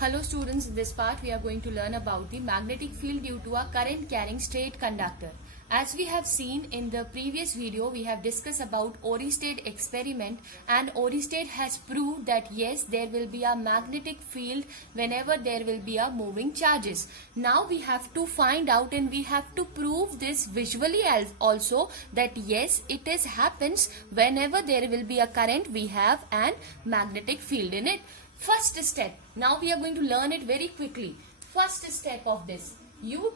Hello students, in this part we are going to learn about the magnetic field due to a current carrying straight conductor. As we have seen in the previous video, we have discussed about Oersted experiment, and Oersted has proved that yes, there will be a magnetic field whenever there will be a moving charges. Now we have to find out and we have to prove this visually also that yes, it is happens whenever there will be a current, we have an magnetic field in it. First step, now we are going to learn it very quickly. First step of this, you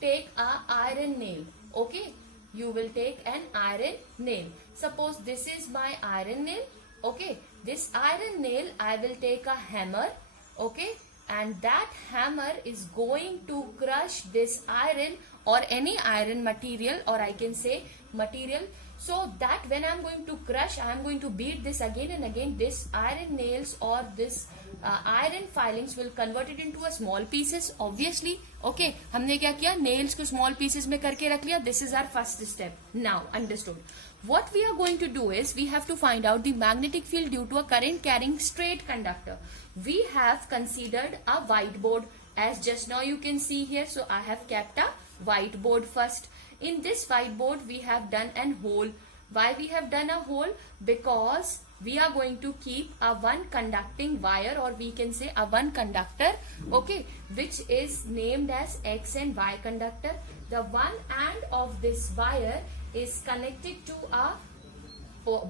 take a iron nail, okay? You will take an iron nail. Suppose this is my iron nail, okay? This iron nail, I will take a hammer, okay? And that hammer is going to crush this iron or any iron material, or I can say material, so that when I am going to crush, I am going to beat this again and again. This iron nails or this iron filings will convert it into a small pieces, obviously. Okay, हमने क्या किया, nails को small pieces में करके रख लिया. This is our first step. Now understood. What we are going to do is we have to find out the magnetic field due to a current carrying straight conductor. We have considered a whiteboard, as just now you can see here. So I have kept a whiteboard first. In this whiteboard we have done an hole. Why we have done a hole? Because we are going to keep a one conducting wire, or we can say a one conductor, okay, which is named as X and Y conductor. The one end of this wire is connected to a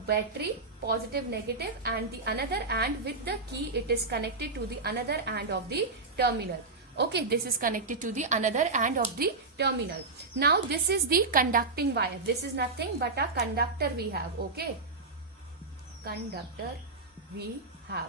battery, positive negative, and the another end with the key, it is connected to the another end of the terminal. Okay, this is connected to the another end of the terminal. Now this is the conducting wire. This is nothing but a conductor we have. Okay, conductor we have.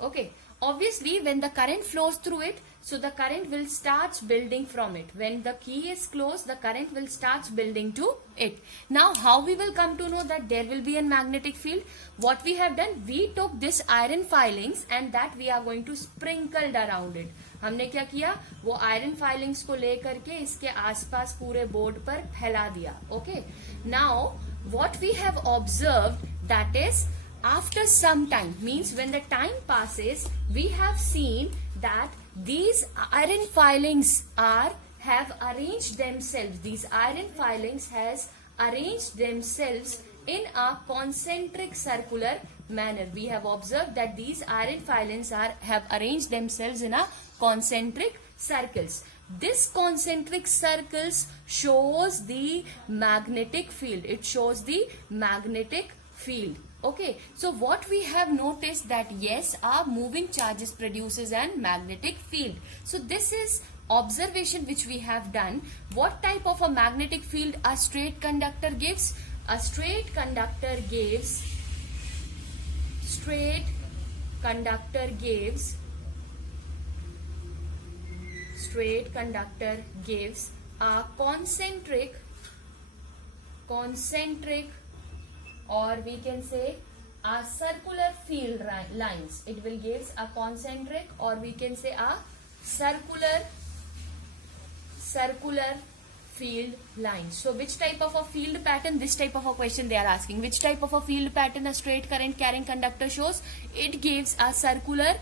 Okay, obviously when the current flows through it, so the current will start building from it. When the key is closed, the current will start building to it. Now how we will come to know that there will be a magnetic field? What we have done, we took this iron filings and that we are going to sprinkle around it. हमने क्या किया, वो iron filings को लेकर के इसके आसपास पूरे बोर्ड पर फैला दिया. Okay, now what we have observed, that is after some time, means when the time passes, we have seen that these iron filings have arranged themselves. These iron filings has arranged themselves in a concentric circular manner. We have observed that these iron filings have arranged themselves in a concentric circles. This concentric circles shows the magnetic field. It shows the magnetic field. Okay, so what we have noticed that yes, our moving charges produces an magnetic field. So this is observation which we have done. What type of a magnetic field a straight conductor gives? A straight conductor gives a concentric, or we can say a circular field lines. It will give a concentric, or we can say a circular field lines. So which type of a field pattern? This type of a question they are asking. Which type of a field pattern a straight current carrying conductor shows? It gives a circular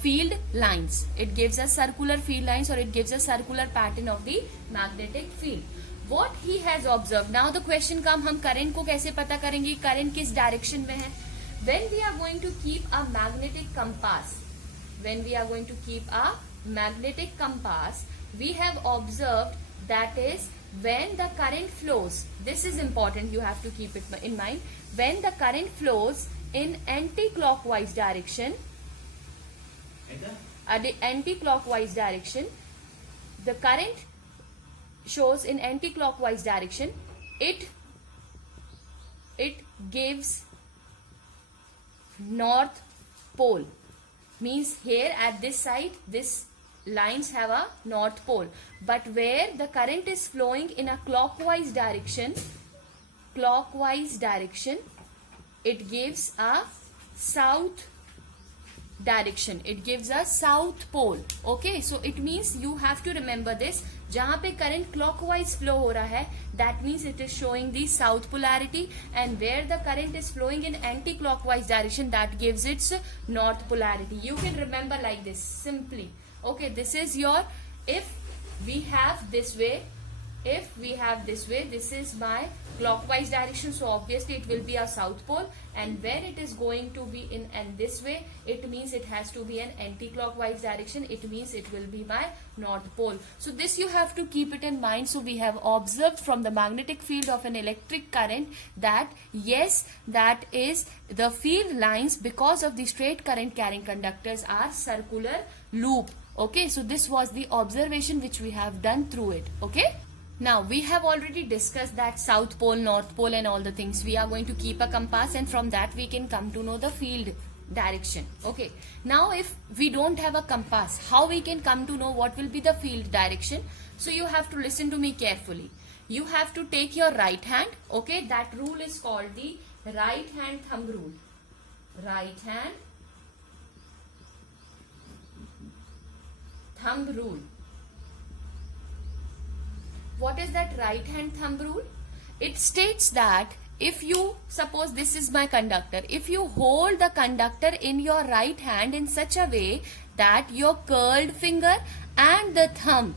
field lines. It gives a circular field lines, or it gives a circular pattern of the magnetic field. What he has observed. Now the question come, हम current को कैसे पता करेंगे, current किस direction में है? When we are going to keep a magnetic compass, we have observed that is when the current flows, this is important, you have to keep it in mind, when the current flows in anti-clockwise direction, the current shows in anti-clockwise direction, it gives north pole. Means here at this side, this lines have a north pole, but where the current is flowing in a clockwise direction, it gives a south direction. It gives a south pole. Okay, so it means you have to remember this, जहां पे current clockwise flow हो रहा है, that means it is showing the south polarity, and where the current is flowing in anti clockwise direction, that gives its north polarity. You can remember like this simply. Okay, this is your, if we have this way, this is my clockwise direction, so obviously it will be a south pole, and where it is going to be in and this way, it means it has to be an anti-clockwise direction, it means it will be my north pole. So this you have to keep it in mind. So we have observed from the magnetic field of an electric current that yes, that is the field lines because of the straight current carrying conductors are circular loop. Okay, so this was the observation which we have done through it. Okay, now we have already discussed that south pole, north pole and all the things. We are going to keep a compass, and from that we can come to know the field direction. Okay, now if we don't have a compass, how we can come to know what will be the field direction? So you have to listen to me carefully. You have to take your right hand. Okay, that rule is called the right hand thumb rule. Right hand thumb rule. What is that right hand thumb rule? It states that if you, suppose this is my conductor, if you hold the conductor in your right hand in such a way that your curled finger and the thumb,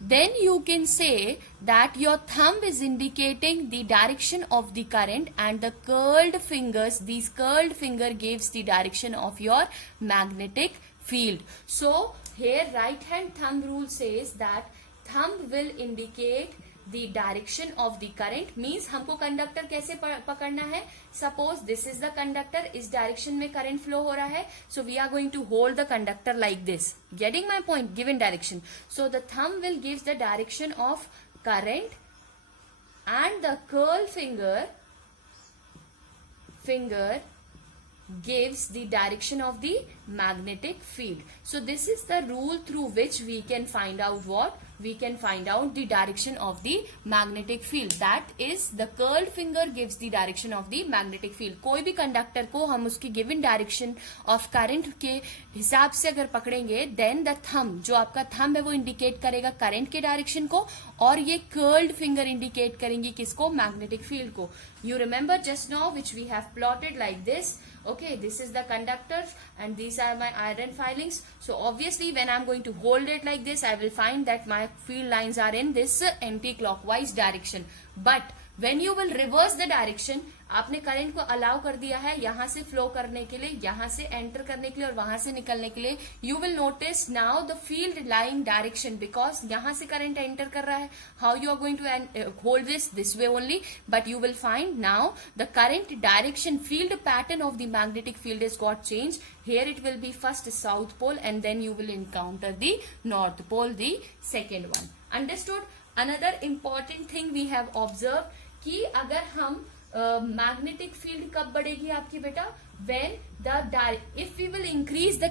then you can say that your thumb is indicating the direction of the current, and the curled fingers, these curled finger gives the direction of your magnetic field. So here right hand thumb rule says that thumb will indicate the direction of the current. Means हमको conductor कैसे पकड़ना है? Suppose this is the conductor, इस direction में current flow हो रहा है, so we are going to hold the conductor like this. Getting my point? Given direction. So the thumb will give the direction of current, and the curl finger gives the direction of the magnetic field. So this is the rule through which we can find out what? We can find out the direction of the magnetic field. That is, the curled finger gives the direction of the magnetic field. कोई भी conductor को हम उसकी given direction of current के हिसाब से अगर पकड़ेंगे, then the thumb, जो आपका thumb है वो indicate करेगा current के direction को, और ये curled finger indicate करेंगी किसको? Magnetic field को. You remember just now which we have plotted like this. Okay, this is the conductor and these are my iron filings. So obviously when I am going to hold it like this, I will find that my field lines are in this anti-clockwise direction. But when you will reverse the direction, आपने current को allow कर दिया है यहाँ से flow करने के लिए, यहाँ से एंटर करने के लिए और वहां से निकलने के लिए. You will notice now the field lying direction, because यहाँ से करंट एंटर कर रहा है. How you are going to hold this way only, but you will find now the current direction, field pattern of the magnetic field is got change. Here it will be first south pole and then you will encounter the north pole, the second one. Understood? Another important thing we have observed कि अगर हम magnetic field कब बढ़ेगी आपकी बेटा? When if we will increase the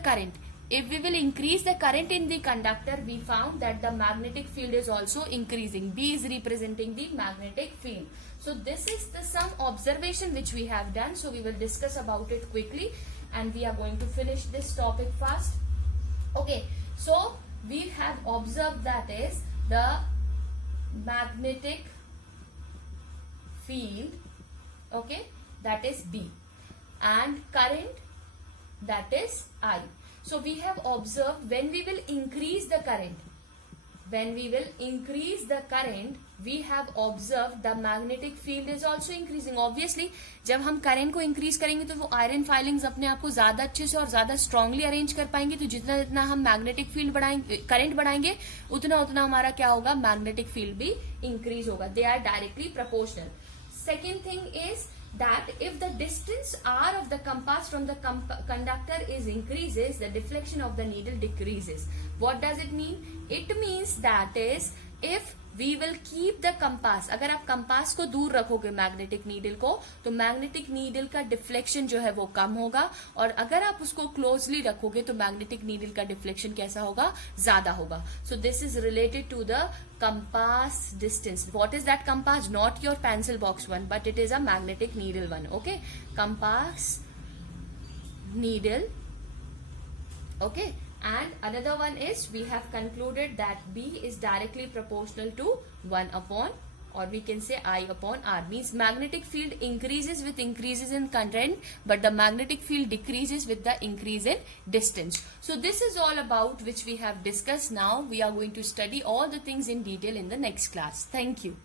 current in the conductor, we found that the magnetic field is also increasing. B is representing the magnetic field. So this is some observation which we have done. So we will discuss about it quickly and we are going to finish this topic fast. Okay, so we have observed that is the magnetic field, okay, that is B, and current, that is I. So we have observed when we will increase the current, we have observed the magnetic field is also increasing. Obviously जब हम current को increase करेंगे तो वो iron filings अपने आप को ज्यादा अच्छे से और ज्यादा स्ट्रांगली अरेंज कर पाएंगे. तो जितना जितना हम मैग्नेटिक फील्ड बढ़ाएंगे, करंट बढ़ाएंगे, उतना उतना हमारा क्या होगा? मैग्नेटिक फील्ड भी इंक्रीज होगा. They are directly proportional. Second thing is that if the distance r of the compass from the conductor is increases, the deflection of the needle decreases. What does it mean? It means that is if we will keep the compass, अगर आप compass को दूर रखोगे magnetic needle को, तो magnetic needle का deflection जो है वो कम होगा, और अगर आप उसको क्लोजली रखोगे तो मैग्नेटिक नीडल का डिफ्लेक्शन कैसा होगा? ज्यादा होगा. So this is related to the compass distance. What is that compass? Not your pencil box one, but it is a magnetic needle one. Okay, compass needle. Okay, And another one is we have concluded that B is directly proportional to 1 upon, or we can say I upon R. Means magnetic field increases with increases in current, but the magnetic field decreases with the increase in distance. So this is all about which we have discussed. Now we are going to study all the things in detail in the next class. Thank you.